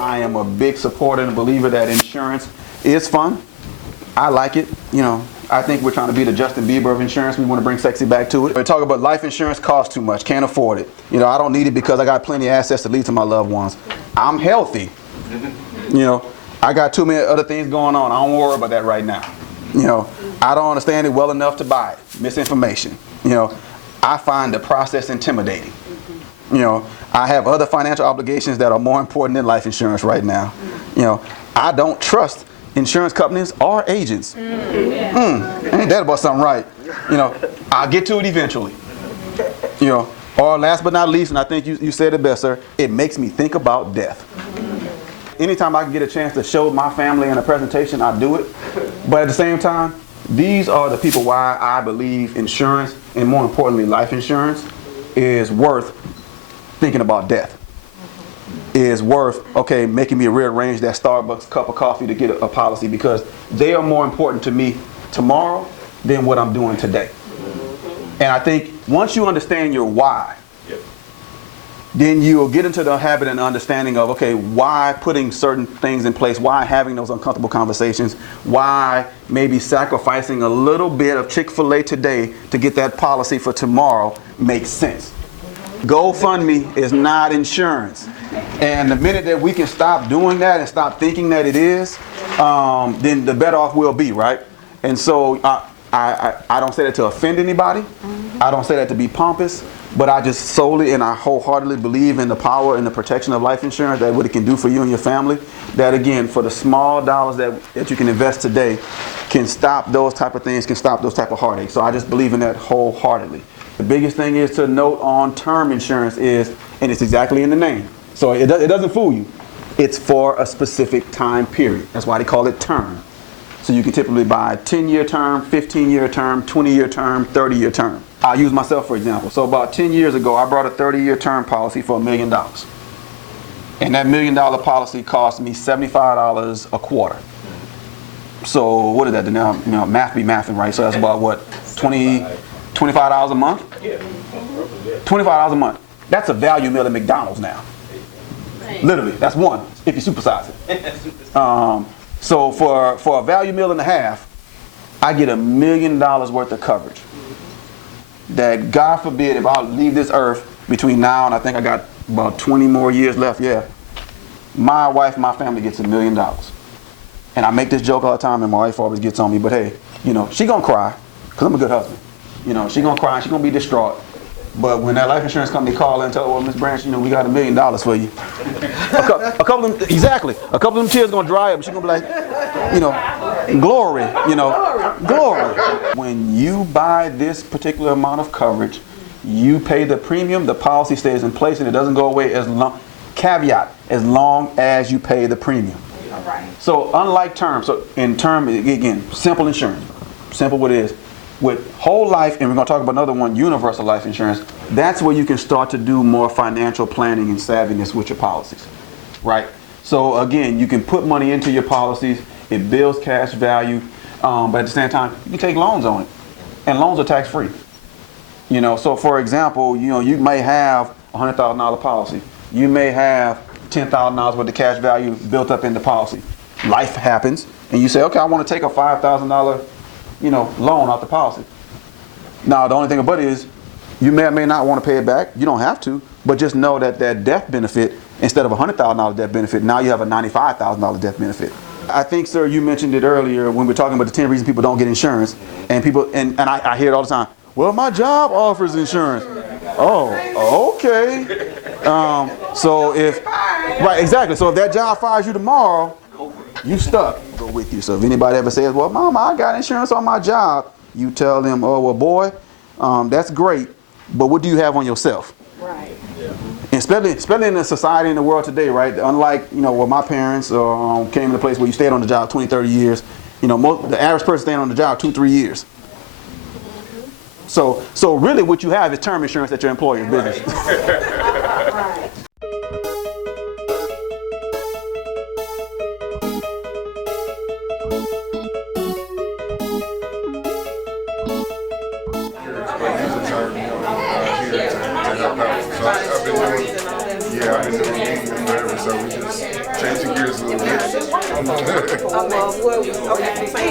I am a big supporter and believer that insurance is fun. I like it. I think we're trying to be the Justin Bieber of insurance. We want to bring sexy back to it. We talk about life insurance costs too much, can't afford it. I don't need it because I got plenty of assets to leave to my loved ones. I'm healthy. I got too many other things going on. I don't worry about that right now. I don't understand it well enough to buy it. Misinformation. I find the process intimidating. I have other financial obligations that are more important than life insurance right now. I don't trust insurance companies or agents. Ain't that about something right? I'll get to it eventually. Or last but not least, and I think you said it best, sir, it makes me think about death. Anytime I can get a chance to show my family in a presentation, I do it. But at the same time, these are the people why I believe insurance, and more importantly, life insurance, is worth thinking about death. Is worth, making me rearrange that Starbucks cup of coffee to get a policy, because they are more important to me tomorrow than what I'm doing today. And I think once you understand your why, then you'll get into the habit and understanding of, why putting certain things in place, why having those uncomfortable conversations, why maybe sacrificing a little bit of Chick-fil-A today to get that policy for tomorrow makes sense. GoFundMe is not insurance. And the minute that we can stop doing that and stop thinking that it is, then the better off we'll be, right? And so I don't say that to offend anybody. I don't say that to be pompous, but I just solely and I wholeheartedly believe in the power and the protection of life insurance, that what it can do for you and your family. That again, for the small dollars that you can invest today, can stop those type of things, can stop those type of heartaches. So I just believe in that wholeheartedly. The biggest thing is to note on term insurance is, and it's exactly in the name, so it doesn't fool you. It's for a specific time period. That's why they call it term. So you can typically buy a 10-year term, 15-year term, 20-year term, 30-year term. I'll use myself for example. So about 10 years ago, I brought a 30-year term policy for $1 million. And that $1 million policy cost me $75 a quarter. So what is that now? Math be mathing, right? So that's about what, $25 a month? $25 a month. That's a value meal at McDonald's now. Literally, that's one, if you supersize it. So for a value meal and a half, I get $1 million worth of coverage. That God forbid, if I leave this earth between now and I think I got about 20 more years left, my wife, my family gets $1 million. And I make this joke all the time, and my wife always gets on me, but hey, she gonna cry, because I'm a good husband. She gonna cry, she gonna be distraught. But when that life insurance company call and tell her, well, Miss Branch, we got $1 million for you. A couple of them tears gonna dry up. She's gonna be like, glory, glory. When you buy this particular amount of coverage, you pay the premium, the policy stays in place, and it doesn't go away as long as you pay the premium. Right. So unlike term, so in term, again, simple insurance, simple what it is. With whole life, and we're going to talk about another one, universal life insurance, that's where you can start to do more financial planning and savviness with your policies, right? So again, you can put money into your policies, it builds cash value, but at the same time, you can take loans on it, and loans are tax-free. So for example, you may have a $100,000 policy, you may have $10,000 worth of cash value built up in the policy. Life happens, and you say, okay, I want to take a $5,000 loan off the policy. Now, the only thing about it is you may or may not want to pay it back. You don't have to, but just know that that death benefit, instead of a $100,000 death benefit, now you have a $95,000 death benefit. I think, sir, you mentioned it earlier when we were talking about the 10 reasons people don't get insurance, and people, and I hear it all the time. Well, my job offers insurance. Oh, okay. So if that job fires you tomorrow, you stuck. Go with you. So if anybody ever says, well, Mama, I got insurance on my job, you tell them, oh, well, boy, that's great, but what do you have on yourself? Right. Yeah. And especially in the society in the world today, right? Unlike, where my parents came to a place where you stayed on the job 20, 30 years, the average person staying on the job 2-3 years. So really what you have is term insurance at your employer's business. Right. turned me on here to help out. So I've been doing, I've been doing meetings forever. So we just changing gears a little bit. Okay.